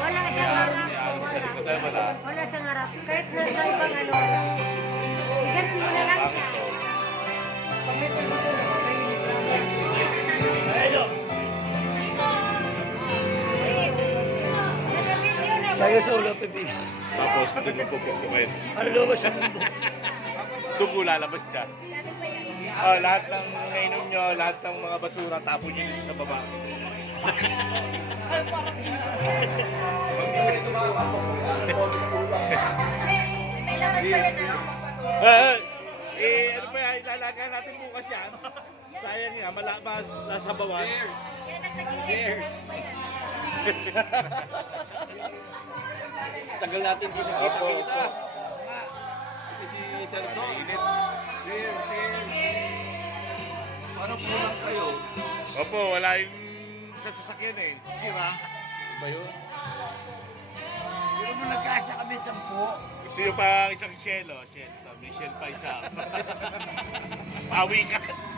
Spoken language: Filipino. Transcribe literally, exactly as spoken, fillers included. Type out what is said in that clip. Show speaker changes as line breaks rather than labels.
Wala siyang
Yan,
harap.
yan. Sa
Wala.
likod tayo wala.
Wala siyang harap. Kahit nasa ibang ano, wala. Ganun mo na lang
Bakit
siya.
to?
Pag may permission na, makainit lang.
Hello.
Naka-video na ba?
Tayo sa ulo, Pipi.
Tapos, doon mo pupukumin.
Ano lumabas siya?
Doon po lalabas siya. Oh, lahat ng nainom nyo, lahat ng mga basura, tapon nyo dito sa baba.
May laman pa yan ah.
Eh, eh, ano pa yan, ilalaga natin bukas yan. Sayang yan, malabas, nasa bawah.
Yan nasa gilid.
Tagal natin
Opo,
sinakita-kita.
opo.
Si Sir Don. Cheers, cheers. Parang kulang kayo.
Opo, wala yung sa sasakyan eh. Sira.
Ba yun?
Pero mo nagkasa kami sampu.
Gusto nyo pa isang shell, oh. Shell. May shell pa isa. Pawi ka.